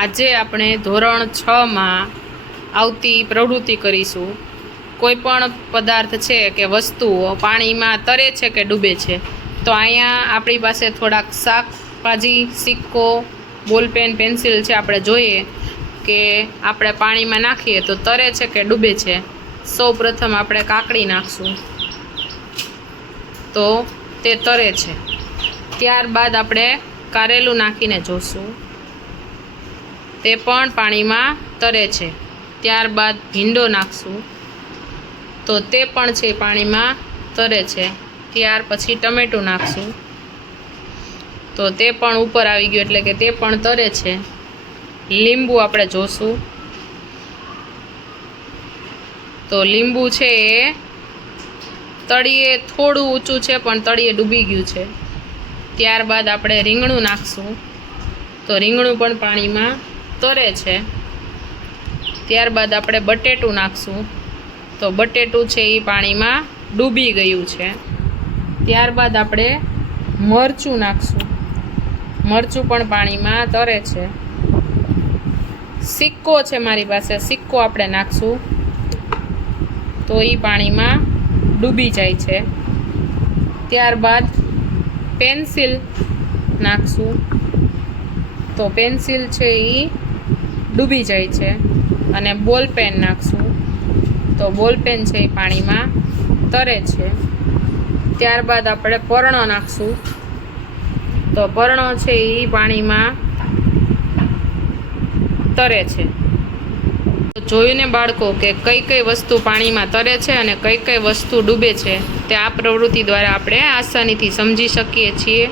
આજે આપણે ધોરણ 6 માં આવતી પ્રવૃત્તિ કરીશું। કોઈ પણ પદાર્થ છે કે વસ્તુઓ પાણીમાં તરે છે કે ડૂબે છે, તો અહીંયા આપણી પાસે થોડાક શાકભાજી, સિક્કો, બોલપેન, પેન્સિલ છે। આપણે જોઈએ કે આપણે પાણીમાં નાખીએ તો તરે છે કે ડૂબે છે। સૌ પ્રથમ આપણે કાકડી નાખશું તો તે તરે છે। ત્યારબાદ આપણે કારેલું નાખીને જોશું, તે પણ પાણીમાં તરે છે। ત્યારબાદ ભીંડો નાખશું તો તે પણ છે પાણીમાં તરે છે। ત્યાર પછી ટમેટું નાખશું તો તે પણ ઉપર આવી ગયું એટલે કે તે પણ તરે છે। લીંબુ આપણે જોશું તો લીંબુ છે એ તળિયે થોડું ઊંચું છે પણ તળિયે ડૂબી ગયું છે। ત્યારબાદ આપણે રીંગણું નાખશું તો રીંગણું પણ પાણીમાં તરે છે। ત્યારબાદ આપણે બટેટું નાખશું તો બટેટું છે એ પાણીમાં ડૂબી ગયું છે। ત્યારબાદ આપણે મરચું નાખશું, મરચું પણ પાણીમાં તરે છે। સિક્કો છે મારી પાસે, સિક્કો આપણે નાખશું તો એ પાણીમાં ડૂબી જાય છે। ત્યારબાદ પેન્સિલ નાખશું તો પેન્સિલ છે એ ડૂબી જાય છે। અને બોલપેન નાખશું તો બોલપેન છે એ પાણીમાં તરે છે। ત્યારબાદ આપણે પરણો નાખશું તો પરણો છે એ પાણીમાં તરે છે। તો જોયું ને બાળકો કે કઈ કઈ વસ્તુ પાણીમાં તરે છે અને કઈ કઈ વસ્તુ ડૂબે છે, તે આ પ્રવૃત્તિ દ્વારા આપણે આસાનીથી સમજી શકીએ છીએ।